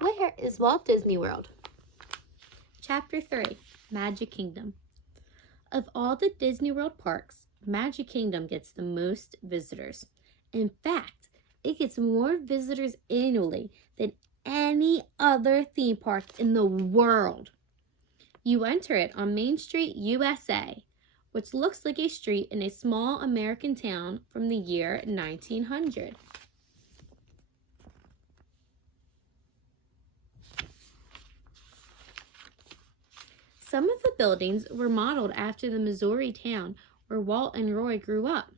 Where is Walt Disney World? Chapter 3, Magic Kingdom. Of all the Disney World parks, Magic Kingdom gets the most visitors. In fact, it gets more visitors annually than any other theme park in the world. You enter it on Main Street, USA, which looks like a street in a small American town from the year 1900. Some of the buildings were modeled after the Missouri town where Walt and Roy grew up.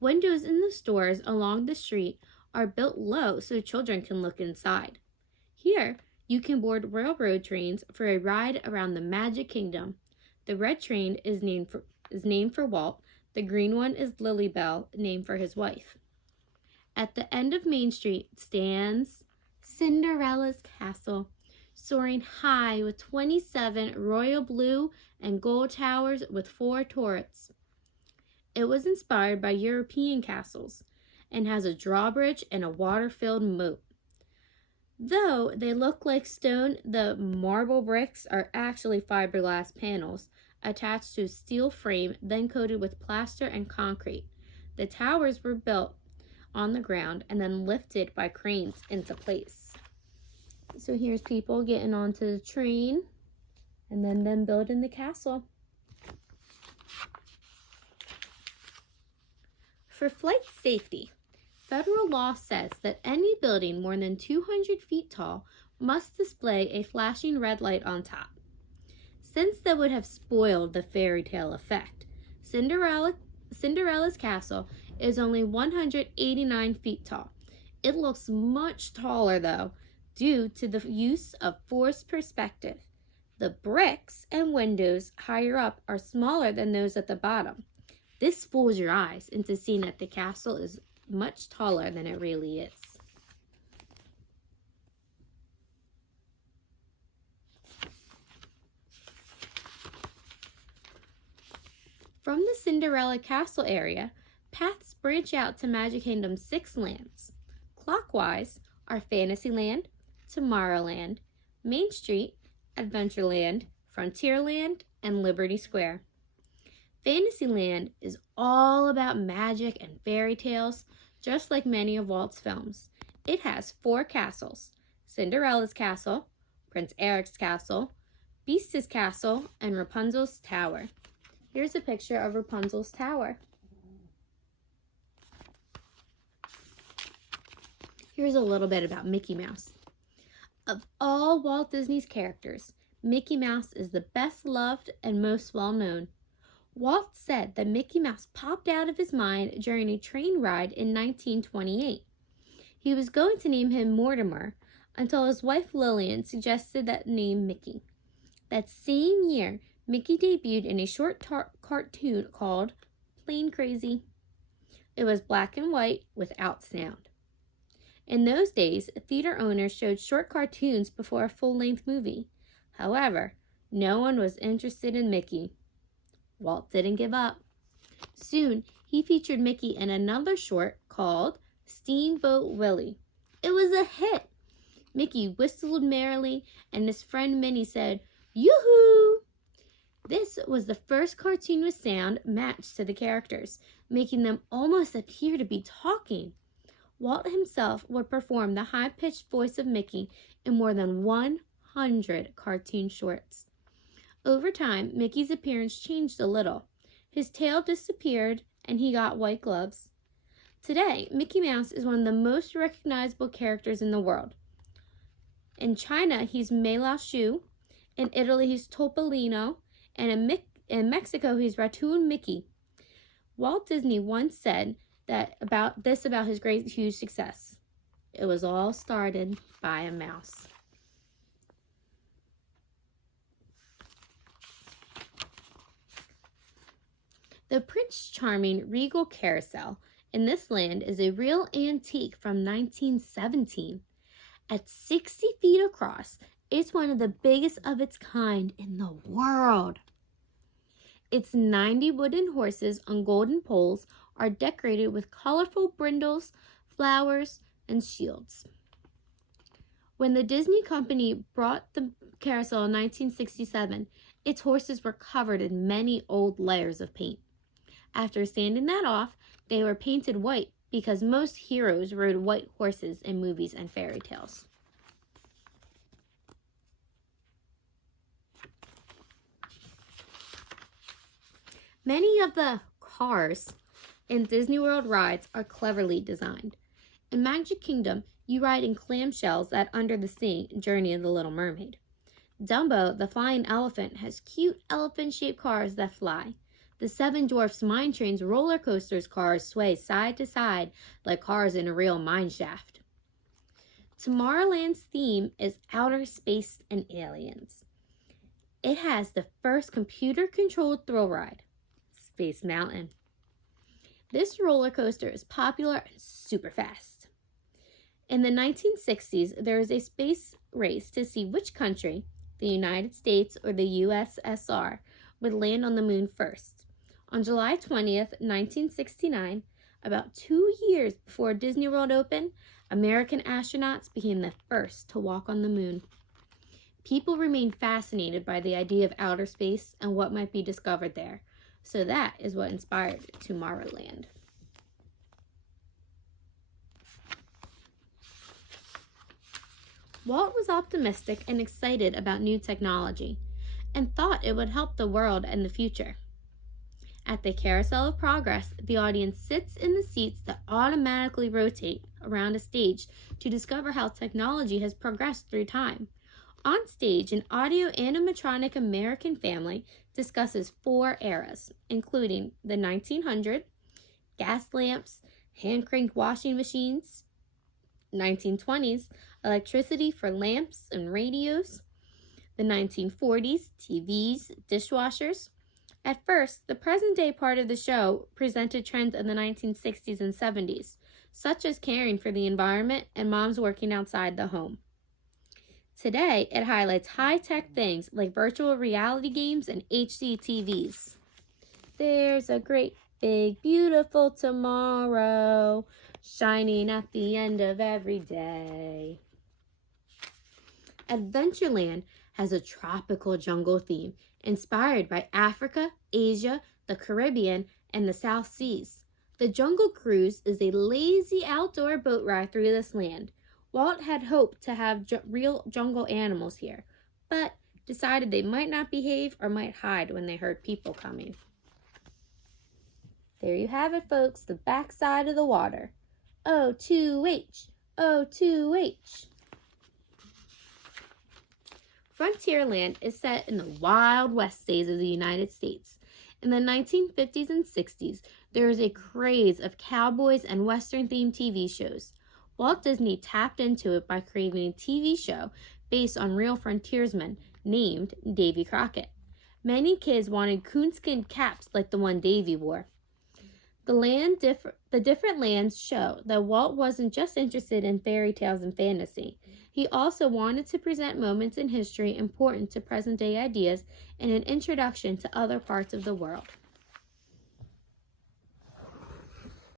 Windows in the stores along the street are built low so children can look inside. Here, you can board railroad trains for a ride around the Magic Kingdom. The red train is named for Walt. The green one is Lily Bell, named for his wife. At the end of Main Street stands Cinderella's Castle, soaring high with 27 royal blue and gold towers with 4 turrets. It was inspired by European castles and has a drawbridge and a water-filled moat. Though they look like stone, the marble bricks are actually fiberglass panels attached to a steel frame, then coated with plaster and concrete. The towers were built on the ground and then lifted by cranes into place. So here's people getting onto the train and then them building the castle. For flight safety, federal law says that any building more than 200 feet tall must display a flashing red light on top. Since that would have spoiled the fairy tale effect, Cinderella's castle is only 189 feet tall. It looks much taller though, due to the use of forced perspective. The bricks and windows higher up are smaller than those at the bottom. This fools your eyes into seeing that the castle is much taller than it really is. From the Cinderella Castle area, paths branch out to Magic Kingdom's 6 lands. Clockwise are Fantasyland, Tomorrowland, Main Street, Adventureland, Frontierland, and Liberty Square. Fantasyland is all about magic and fairy tales, just like many of Walt's films. It has 4 castles: Cinderella's Castle, Prince Eric's Castle, Beast's Castle, and Rapunzel's Tower. Here's a picture of Rapunzel's Tower. Here's a little bit about Mickey Mouse. Of all Walt Disney's characters, Mickey Mouse is the best loved and most well known. Walt said that Mickey Mouse popped out of his mind during a train ride in 1928. He was going to name him Mortimer until his wife Lillian suggested that name Mickey. That same year, Mickey debuted in a short cartoon called Plain Crazy. It was black and white without sound. In those days, theater owners showed short cartoons before a full-length movie. However, no one was interested in Mickey. Walt didn't give up. Soon, he featured Mickey in another short called Steamboat Willie. It was a hit. Mickey whistled merrily, and his friend Minnie said, "Yoo-hoo!" This was the first cartoon with sound matched to the characters, making them almost appear to be talking. Walt himself would perform the high-pitched voice of Mickey in more than 100 cartoon shorts. Over time, Mickey's appearance changed a little. His tail disappeared, and he got white gloves. Today, Mickey Mouse is one of the most recognizable characters in the world. In China, he's Mei Lao Shu. In Italy, he's Topolino. And in Mexico, he's Ratoon Mickey. Walt Disney once said about his great, huge success: "It was all started by a mouse." The Prince Charming Regal Carousel in this land is a real antique from 1917. At 60 feet across, it's one of the biggest of its kind in the world. Its 90 wooden horses on golden poles are decorated with colorful brindles, flowers, and shields. When the Disney Company brought the carousel in 1967, its horses were covered in many old layers of paint. After sanding that off, they were painted white because most heroes rode white horses in movies and fairy tales. Many of the cars in Disney World rides are cleverly designed. In Magic Kingdom, you ride in clamshells at Under the Sea, Journey of the Little Mermaid. Dumbo, the flying elephant, has cute elephant-shaped cars that fly. The Seven Dwarfs Mine Train's roller coasters cars sway side to side like cars in a real mine shaft. Tomorrowland's theme is outer space and aliens. It has the first computer-controlled thrill ride, Space Mountain. This roller coaster is popular and super fast. In the 1960s, there was a space race to see which country, the United States or the USSR, would land on the moon first. On July 20th, 1969, about 2 years before Disney World opened, American astronauts became the first to walk on the moon. People remain fascinated by the idea of outer space and what might be discovered there. So that is what inspired Tomorrowland. Walt was optimistic and excited about new technology and thought it would help the world and the future. At the Carousel of Progress, the audience sits in the seats that automatically rotate around a stage to discover how technology has progressed through time. On stage, an audio animatronic American family discusses 4 eras, including the 1900s, gas lamps, hand-cranked washing machines, 1920s, electricity for lamps and radios, the 1940s, TVs, dishwashers. At first, the present-day part of the show presented trends in the 1960s and 70s, such as caring for the environment and moms working outside the home. Today, it highlights high-tech things like virtual reality games and HD TVs. There's a great, big, beautiful tomorrow, shining at the end of every day. Adventureland has a tropical jungle theme inspired by Africa, Asia, the Caribbean, and the South Seas. The Jungle Cruise is a lazy outdoor boat ride through this land. Walt had hoped to have real jungle animals here, but decided they might not behave or might hide when they heard people coming. There you have it, folks, the backside of the water. O2H, O2H. Frontierland is set in the Wild West days of the United States. In the 1950s and 60s, there was a craze of cowboys and Western-themed TV shows. Walt Disney tapped into it by creating a TV show based on real frontiersmen named Davy Crockett. Many kids wanted coonskin caps like the one Davy wore. The different lands show that Walt wasn't just interested in fairy tales and fantasy. He also wanted to present moments in history important to present-day ideas and an introduction to other parts of the world.